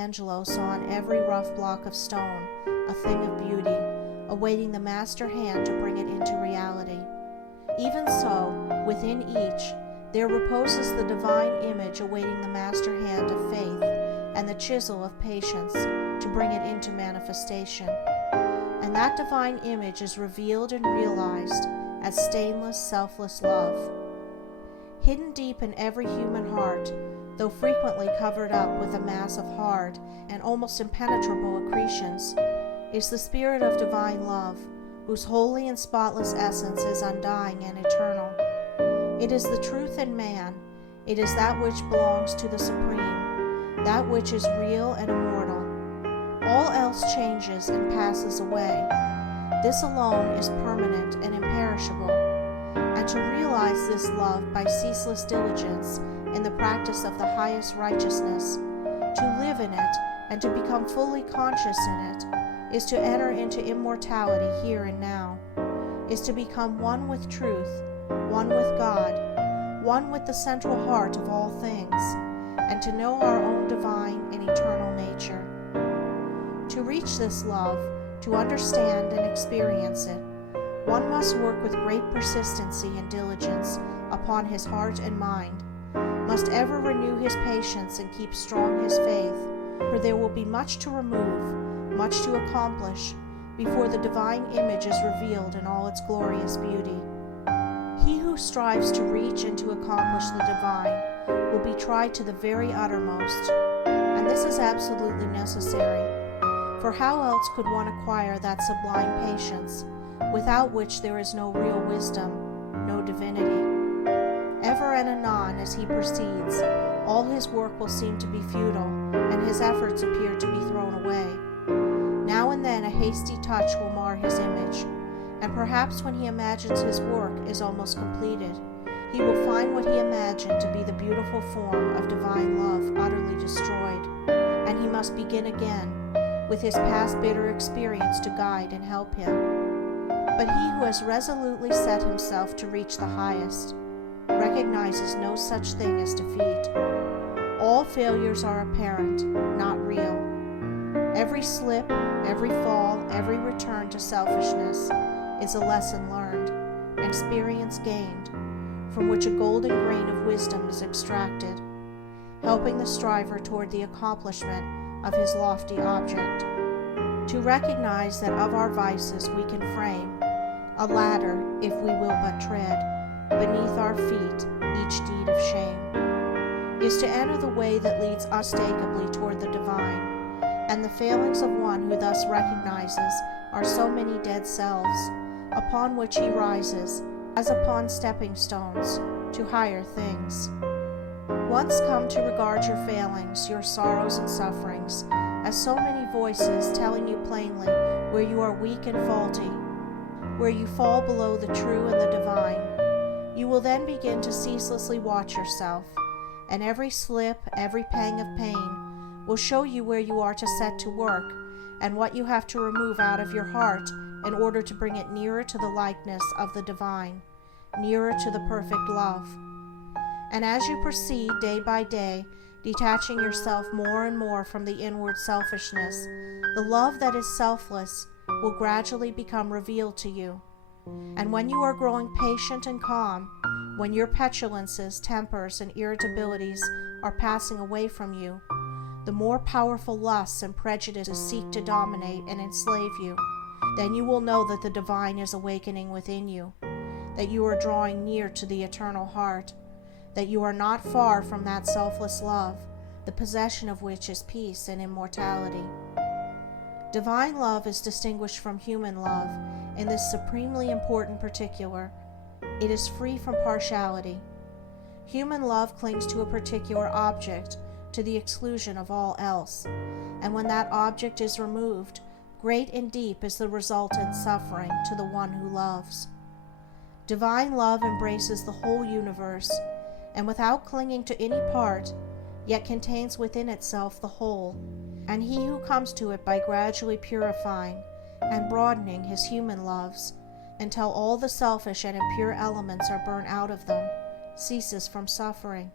Angelo saw on every rough block of stone a thing of beauty, awaiting the master hand to bring it into reality. Even so, within each, there reposes the divine image awaiting the master hand of faith and the chisel of patience to bring it into manifestation. And that divine image is revealed and realized as stainless, selfless love. Hidden deep in every human heart, though frequently covered up with a mass of hard and almost impenetrable accretions, is the spirit of divine love, whose holy and spotless essence is undying and eternal. It is the truth in man. It is that which belongs to the Supreme, that which is real and immortal. All else changes and passes away. This alone is permanent and imperishable. And to realize this love by ceaseless diligence in the practice of the highest righteousness, to live in it and to become fully conscious in it, is to enter into immortality here and now, is to become one with truth, one with God, one with the central heart of all things, and to know our own divine and eternal nature. To reach this love, to understand and experience it, one must work with great persistency and diligence upon his heart and mind, must ever renew his patience and keep strong his faith, for there will be much to remove, much to accomplish, before the divine image is revealed in all its glorious beauty. He who strives to reach and to accomplish the divine will be tried to the very uttermost, and this is absolutely necessary, for how else could one acquire that sublime patience, without which there is no real wisdom, no divinity? Ever and anon, as he proceeds, all his work will seem to be futile, and his efforts appear to be thrown away. Now and then a hasty touch will mar his image, and perhaps when he imagines his work is almost completed, he will find what he imagined to be the beautiful form of divine love utterly destroyed, and he must begin again, with his past bitter experience to guide and help him. But he who has resolutely set himself to reach the highest recognizes no such thing as defeat. All failures are apparent, not real. Every slip, every fall, every return to selfishness is a lesson learned, an experience gained, from which a golden grain of wisdom is extracted, helping the striver toward the accomplishment of his lofty object. To recognize that of our vices we can frame a ladder, if we will but tread beneath our feet each deed of shame, is to enter the way that leads unmistakably toward the divine, and the failings of one who thus recognizes are so many dead selves, upon which he rises, as upon stepping stones, to higher things. Once come to regard your failings, your sorrows and sufferings, as so many voices telling you plainly where you are weak and faulty, where you fall below the true and the divine, you will then begin to ceaselessly watch yourself, and every slip, every pang of pain will show you where you are to set to work, and what you have to remove out of your heart in order to bring it nearer to the likeness of the divine, nearer to the perfect love. And as you proceed day by day, detaching yourself more and more from the inward selfishness, the love that is selfless will gradually become revealed to you. And when you are growing patient and calm, when your petulances, tempers, and irritabilities are passing away from you, the more powerful lusts and prejudices seek to dominate and enslave you, then you will know that the divine is awakening within you, that you are drawing near to the eternal heart, that you are not far from that selfless love, the possession of which is peace and immortality. Divine love is distinguished from human love in this supremely important particular. It is free from partiality. Human love clings to a particular object to the exclusion of all else, and when that object is removed, great and deep is the resultant suffering to the one who loves. Divine love embraces the whole universe, and without clinging to any part, yet contains within itself the whole, and he who comes to it by gradually purifying and broadening his human loves until all the selfish and impure elements are burnt out of them, ceases from suffering.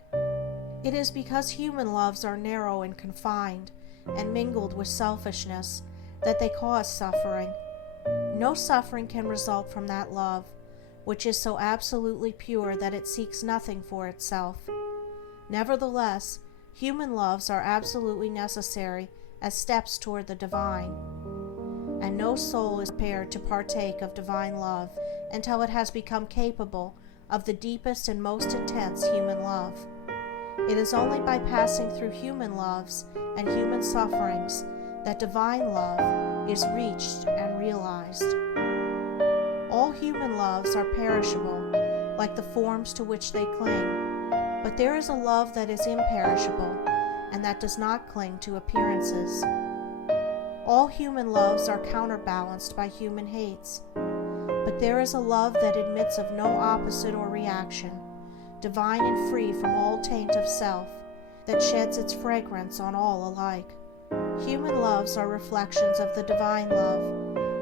It is because human loves are narrow and confined, and mingled with selfishness that they cause suffering. No suffering can result from that love, which is so absolutely pure that it seeks nothing for itself. Nevertheless, human loves are absolutely necessary as steps toward the divine, and no soul is prepared to partake of divine love until it has become capable of the deepest and most intense human love. It is only by passing through human loves and human sufferings that divine love is reached and realized. All human loves are perishable, like the forms to which they cling, but there is a love that is imperishable, and that does not cling to appearances. All human loves are counterbalanced by human hates, but there is a love that admits of no opposite or reaction, divine and free from all taint of self, that sheds its fragrance on all alike. Human loves are reflections of the divine love,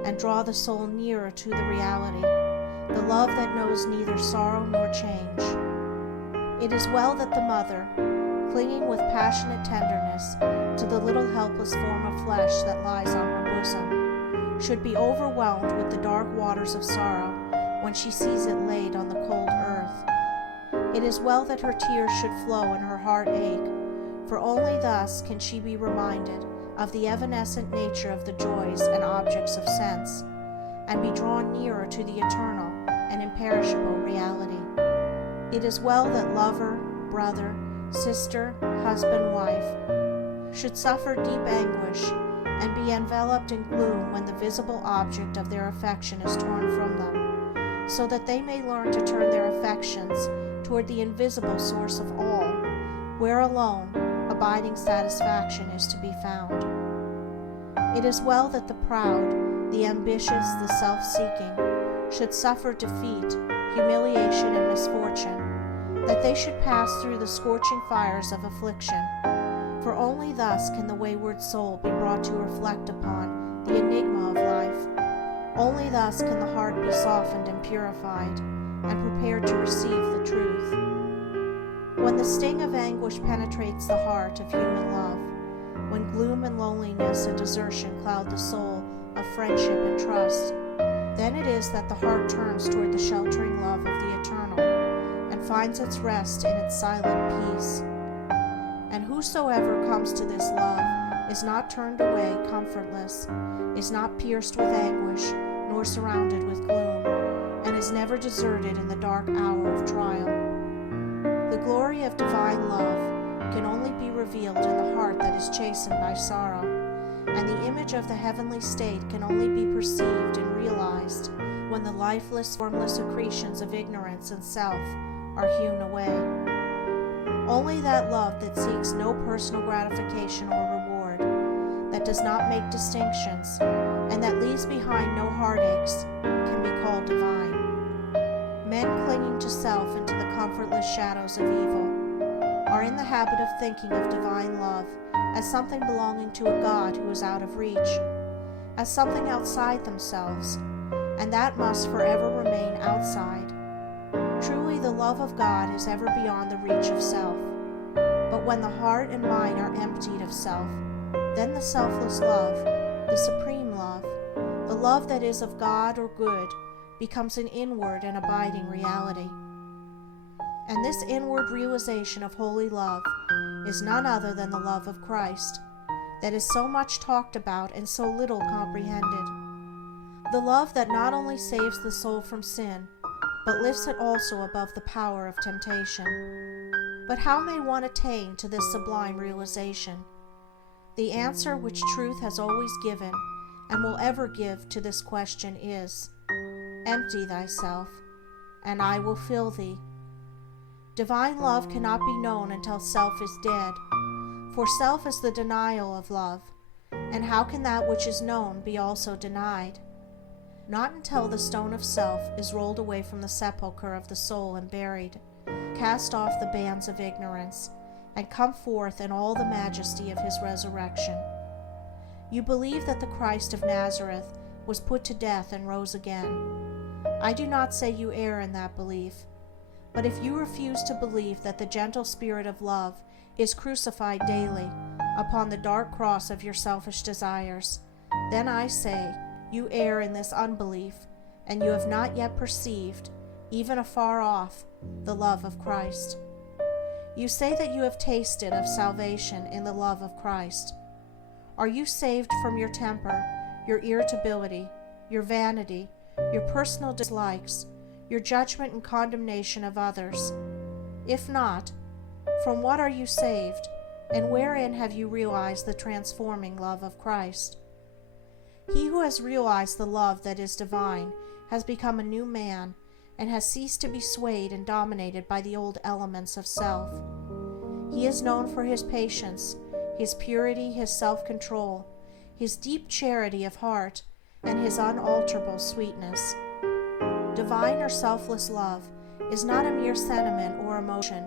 and draw the soul nearer to the reality, the love that knows neither sorrow nor change. It is well that the mother, clinging with passionate tenderness to the little helpless form of flesh that lies on her bosom, should be overwhelmed with the dark waters of sorrow when she sees it laid on the cold earth. It is well that her tears should flow and her heart ache, for only thus can she be reminded of the evanescent nature of the joys and objects of sense, and be drawn nearer to the eternal and imperishable reality. It is well that lover, brother, sister, husband, wife should suffer deep anguish and be enveloped in gloom when the visible object of their affection is torn from them, so that they may learn to turn their affections toward the invisible source of all, where alone abiding satisfaction is to be found. It is well that the proud, the ambitious, the self-seeking should suffer defeat, humiliation, and misfortune, that they should pass through the scorching fires of affliction, for only thus can the wayward soul be brought to reflect upon the enigma of life. Only thus can the heart be softened and purified, and prepared to receive the truth. When the sting of anguish penetrates the heart of human love, when gloom and loneliness and desertion cloud the soul of friendship and trust, then it is that the heart turns toward the sheltering love of the eternal, and finds its rest in its silent peace. And whosoever comes to this love is not turned away comfortless, is not pierced with anguish, nor surrounded with gloom, and is never deserted in the dark hour of trial. The glory of divine love can only be revealed in the heart that is chastened by sorrow, and the image of the heavenly state can only be perceived and realized when the lifeless, formless accretions of ignorance and self are hewn away. Only that love that seeks no personal gratification or reward, that does not make distinctions, and that leaves behind no heartaches, can be called divine. Men clinging to self and to the comfortless shadows of evil are in the habit of thinking of divine love as something belonging to a God who is out of reach, as something outside themselves, and that must forever remain outside. Truly, the love of God is ever beyond the reach of self. But when the heart and mind are emptied of self, then the selfless love, the supreme love, the love that is of God or good, becomes an inward and abiding reality. And this inward realization of holy love is none other than the love of Christ, that is so much talked about and so little comprehended. The love that not only saves the soul from sin, but lifts it also above the power of temptation. But how may one attain to this sublime realization? The answer which truth has always given, and will ever give to this question is, empty thyself, and I will fill thee. Divine love cannot be known until self is dead, for self is the denial of love, and how can that which is known be also denied? Not until the stone of self is rolled away from the sepulchre of the soul and buried, cast off the bands of ignorance, and come forth in all the majesty of his resurrection. You believe that the Christ of Nazareth was put to death and rose again. I do not say you err in that belief, but if you refuse to believe that the gentle spirit of love is crucified daily, upon the dark cross of your selfish desires. Then I say, you err in this unbelief, and you have not yet perceived, even afar off, the love of Christ. You say that you have tasted of salvation in the love of Christ. Are you saved from your temper, your irritability, your vanity, your personal dislikes, your judgment and condemnation of others? If not, from what are you saved, and wherein have you realized the transforming love of Christ? He who has realized the love that is divine has become a new man, and has ceased to be swayed and dominated by the old elements of self. He is known for his patience, his purity, his self-control, his deep charity of heart, and his unalterable sweetness. Divine or selfless love is not a mere sentiment or emotion.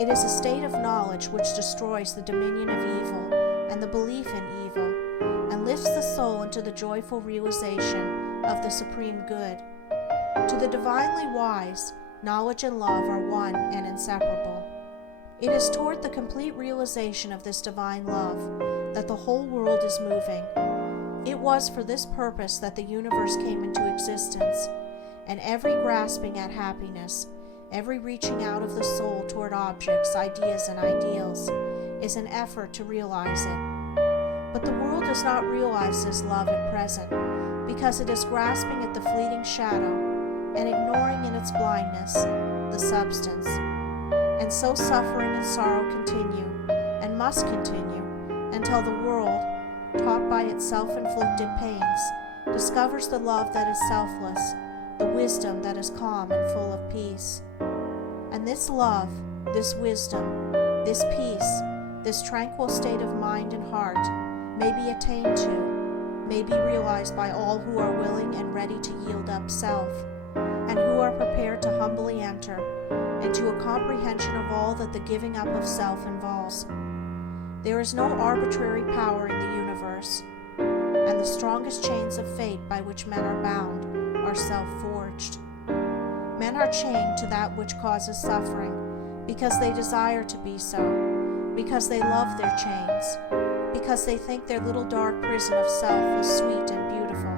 It is a state of knowledge which destroys the dominion of evil and the belief in evil, and lifts the soul into the joyful realization of the supreme good. To the divinely wise, knowledge and love are one and inseparable. It is toward the complete realization of this divine love that the whole world is moving. It was for this purpose that the universe came into existence, and every grasping at happiness, every reaching out of the soul toward objects, ideas, and ideals is an effort to realize it. But the world does not realize this love at present, because it is grasping at the fleeting shadow and ignoring in its blindness the substance. And so suffering and sorrow continue, and must continue, until the world, taught by its self-inflicted pains, discovers the love that is selfless, the wisdom that is calm and full of peace. And this love, this wisdom, this peace, this tranquil state of mind and heart may be attained to, may be realized by all who are willing and ready to yield up self, and who are prepared to humbly enter into a comprehension of all that the giving up of self involves. There is no arbitrary power in the universe, and the strongest chains of fate by which men are bound are self-forged. Men are chained to that which causes suffering, because they desire to be so, because they love their chains, because they think their little dark prison of self is sweet and beautiful,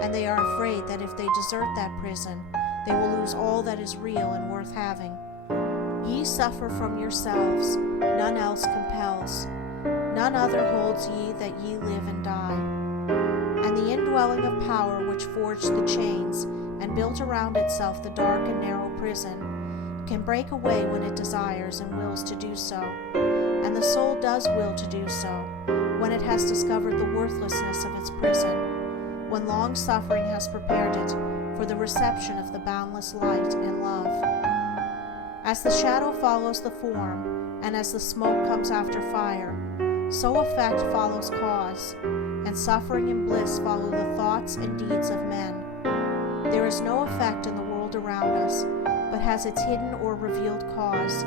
and they are afraid that if they desert that prison, they will lose all that is real and worth having. Ye suffer from yourselves, none else compels, none other holds ye that ye live and die. And the indwelling of power which forged the chains and built around itself the dark and narrow prison can break away when it desires and wills to do so, and the soul does will to do so when it has discovered the worthlessness of its prison, when long suffering has prepared it for the reception of the boundless light and love. As the shadow follows the form, and as the smoke comes after fire, so effect follows cause, and suffering and bliss follow the thoughts and deeds of men. There is no effect in the world around us, but has its hidden or revealed cause,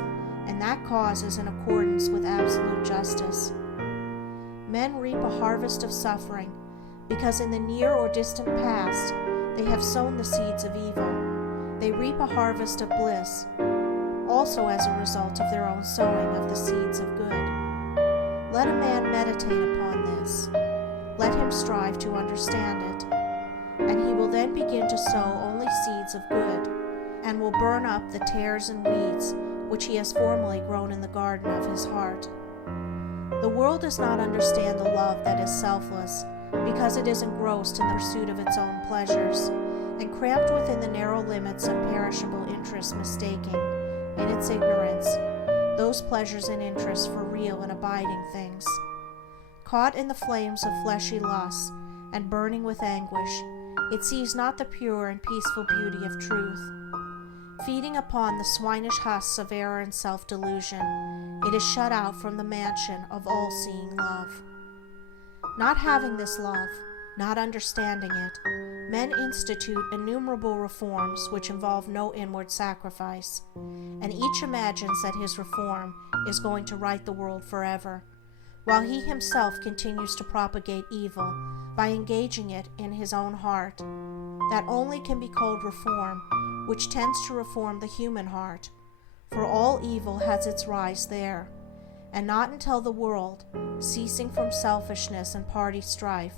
and that cause is in accordance with absolute justice. Men reap a harvest of suffering, because in the near or distant past they have sown the seeds of evil. They reap a harvest of bliss, also as a result of their own sowing of the seeds of good. Let a man meditate upon this. Let him strive to understand it, and he will then begin to sow only seeds of good, and will burn up the tares and weeds which he has formerly grown in the garden of his heart. The world does not understand the love that is selfless, because it is engrossed in the pursuit of its own pleasures, and cramped within the narrow limits of perishable interests, mistaking, in its ignorance, those pleasures and interests for real and abiding things. Caught in the flames of fleshy lusts, and burning with anguish, it sees not the pure and peaceful beauty of truth. Feeding upon the swinish husks of error and self-delusion, it is shut out from the mansion of all-seeing love. Not having this love, not understanding it, men institute innumerable reforms which involve no inward sacrifice, and each imagines that his reform is going to right the world forever, while he himself continues to propagate evil by engaging it in his own heart. That only can be called reform which tends to reform the human heart, for all evil has its rise there, and not until the world, ceasing from selfishness and party strife,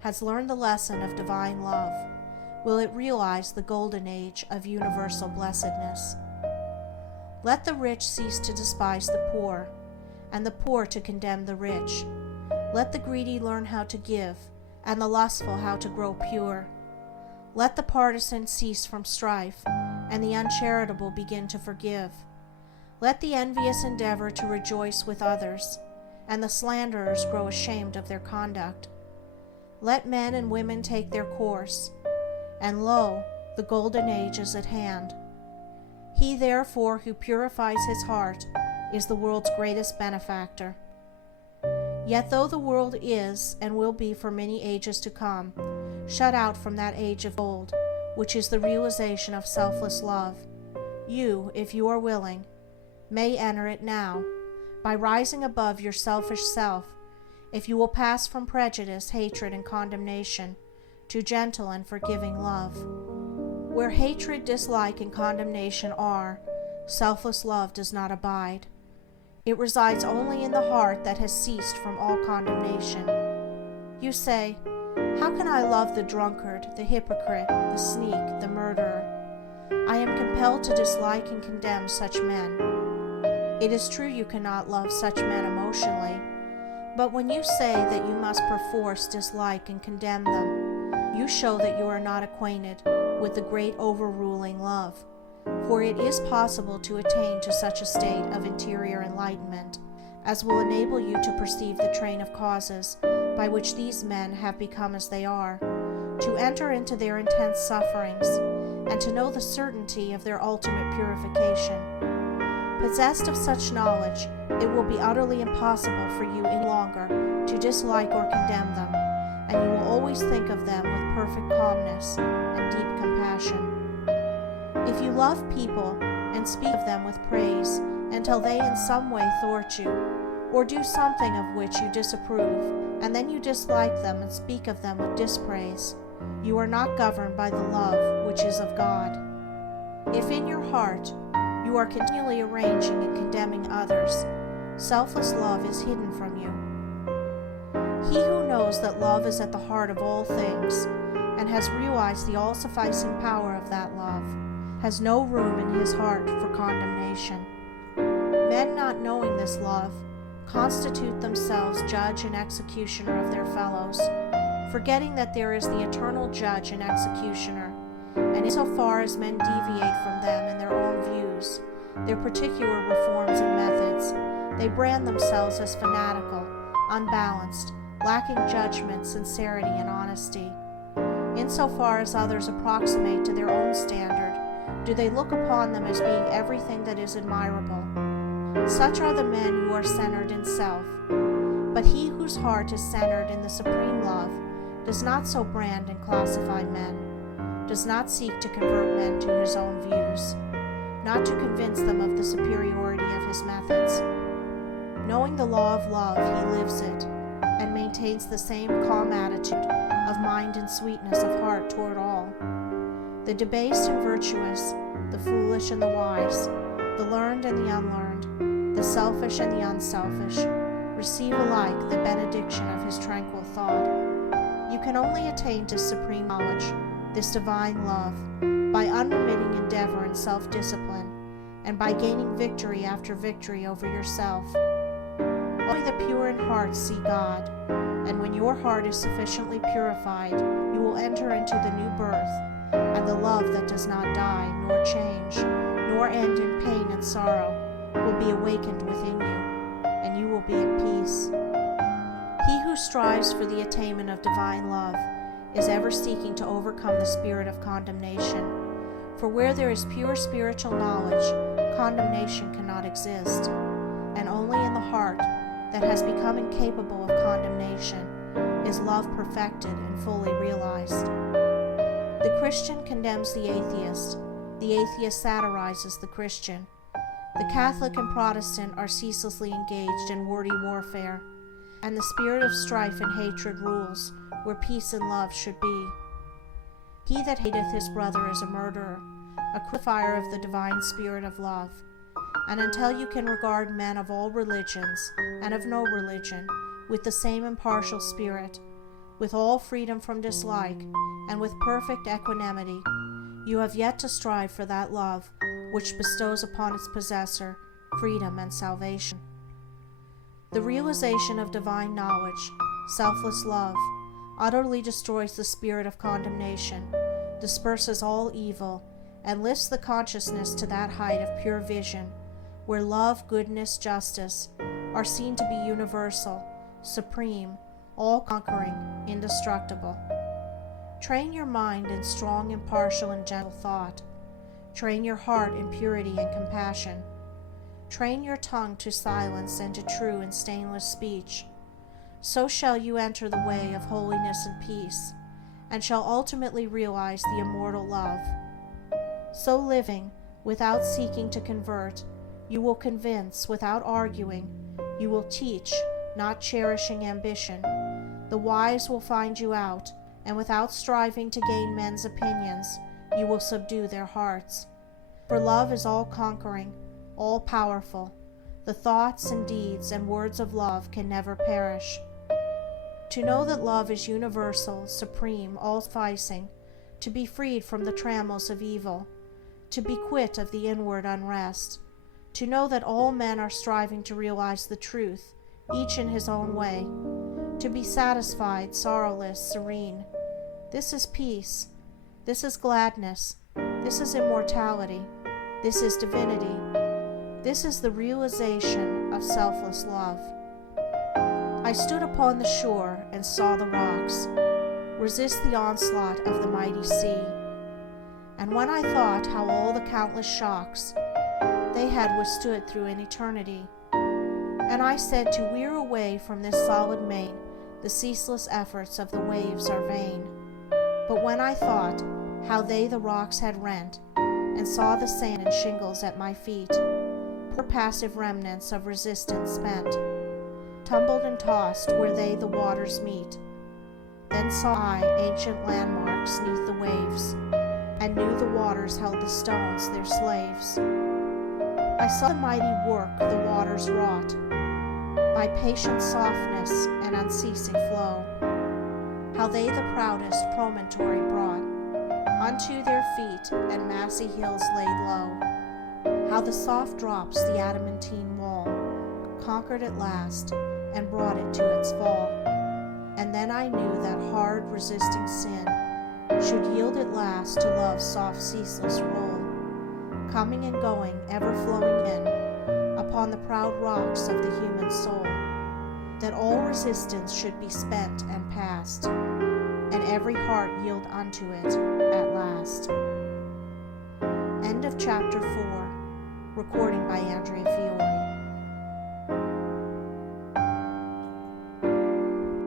has learned the lesson of divine love, will it realize the golden age of universal blessedness. Let the rich cease to despise the poor, and the poor to condemn the rich. Let the greedy learn how to give, and the lustful how to grow pure. Let the partisan cease from strife, and the uncharitable begin to forgive. Let the envious endeavor to rejoice with others, and the slanderers grow ashamed of their conduct. Let men and women take their course, and lo, the golden age is at hand. He therefore who purifies his heart is the world's greatest benefactor. Yet though the world is, and will be for many ages to come, shut out from that age of gold, which is the realization of selfless love, you, if you are willing, may enter it now, by rising above your selfish self, if you will pass from prejudice, hatred, and condemnation to gentle and forgiving love. Where hatred, dislike, and condemnation are, selfless love does not abide. It resides only in the heart that has ceased from all condemnation. You say, how can I love the drunkard, the hypocrite, the sneak, the murderer? I am compelled to dislike and condemn such men. It is true you cannot love such men emotionally, but when you say that you must perforce dislike and condemn them, you show that you are not acquainted with the great overruling love, for it is possible to attain to such a state of interior enlightenment as will enable you to perceive the train of causes by which these men have become as they are, to enter into their intense sufferings, and to know the certainty of their ultimate purification. Possessed of such knowledge, it will be utterly impossible for you any longer to dislike or condemn them, and you will always think of them with perfect calmness and deep compassion. If you love people and speak of them with praise until they in some way thwart you, or do something of which you disapprove, and then you dislike them and speak of them with dispraise, you are not governed by the love which is of God. If in your heart you are continually arranging and condemning others, selfless love is hidden from you. He who knows that love is at the heart of all things, and has realized the all-sufficing power of that love, has no room in his heart for condemnation. Men not knowing this love constitute themselves judge and executioner of their fellows, forgetting that there is the eternal judge and executioner, and insofar as men deviate from them in their own views, their particular reforms and methods, they brand themselves as fanatical, unbalanced, lacking judgment, sincerity, and honesty. Insofar as others approximate to their own standard, do they look upon them as being everything that is admirable. Such are the men who are centered in self. But he whose heart is centered in the supreme love does not so brand and classify men, does not seek to convert men to his own views, not to convince them of the superiority of his methods. Knowing the law of love, he lives it, and maintains the same calm attitude of mind and sweetness of heart toward all. The debased and virtuous, the foolish and the wise, the learned and the unlearned, the selfish and the unselfish, receive alike the benediction of his tranquil thought. You can only attain to supreme knowledge, this divine love, by unremitting endeavor and self-discipline, and by gaining victory after victory over yourself. Only the pure in heart see God, and when your heart is sufficiently purified, you will enter into the new birth, and the love that does not die, nor change, nor end in pain and sorrow, will be awakened within you, and you will be at peace. He who strives for the attainment of divine love is ever seeking to overcome the spirit of condemnation, for where there is pure spiritual knowledge, condemnation cannot exist, and only in the heart that has become incapable of condemnation is love perfected and fully realized. The Christian condemns the atheist satirizes the Christian. The Catholic and Protestant are ceaselessly engaged in wordy warfare, and the spirit of strife and hatred rules where peace and love should be. He that hateth his brother is a murderer, a crucifier of the divine spirit of love. and until you can regard men of all religions and of no religion with the same impartial spirit, with all freedom from dislike, and with perfect equanimity, you have yet to strive for that love which bestows upon its possessor freedom and salvation. The realization of divine knowledge, selfless love, utterly destroys the spirit of condemnation, disperses all evil, and lifts the consciousness to that height of pure vision where love, goodness, justice are seen to be universal, supreme, all-conquering, indestructible. Train your mind in strong, impartial, and gentle thought. Train your heart in purity and compassion. Train your tongue to silence and to true and stainless speech. So shall you enter the way of holiness and peace, and shall ultimately realize the immortal love. So living, without seeking to convert, you will convince without arguing, you will teach, not cherishing ambition. The wise will find you out, and without striving to gain men's opinions, you will subdue their hearts. For love is all-conquering, all-powerful. The thoughts and deeds and words of love can never perish. To know that love is universal, supreme, all-sufficing, to be freed from the trammels of evil, to be quit of the inward unrest, to know that all men are striving to realize the truth, each in his own way, to be satisfied, sorrowless, serene. This is peace. This is gladness. This is immortality. This is divinity. This is the realization of selfless love. I stood upon the shore and saw the rocks resist the onslaught of the mighty sea. And when I thought how all the countless shocks they had withstood through an eternity, and I said, to wear away from this solid main the ceaseless efforts of the waves are vain. But when I thought how they the rocks had rent, and saw the sand and shingles at my feet, poor passive remnants of resistance spent, tumbled and tossed where they the waters meet, then saw I ancient landmarks neath the waves, and knew the waters held the stones their slaves. I saw the mighty work the waters wrought, by patient softness and unceasing flow, how they the proudest promontory brought unto their feet, and massy hills laid low, how the soft drops the adamantine wall conquered at last, and brought it to its fall. And then I knew that hard resisting sin should yield at last to love's soft ceaseless roll, coming and going, ever flowing in upon the proud rocks of the human soul, that all resistance should be spent and past, and every heart yield unto it at last. End of chapter 4. Recording by Andrea Fiore.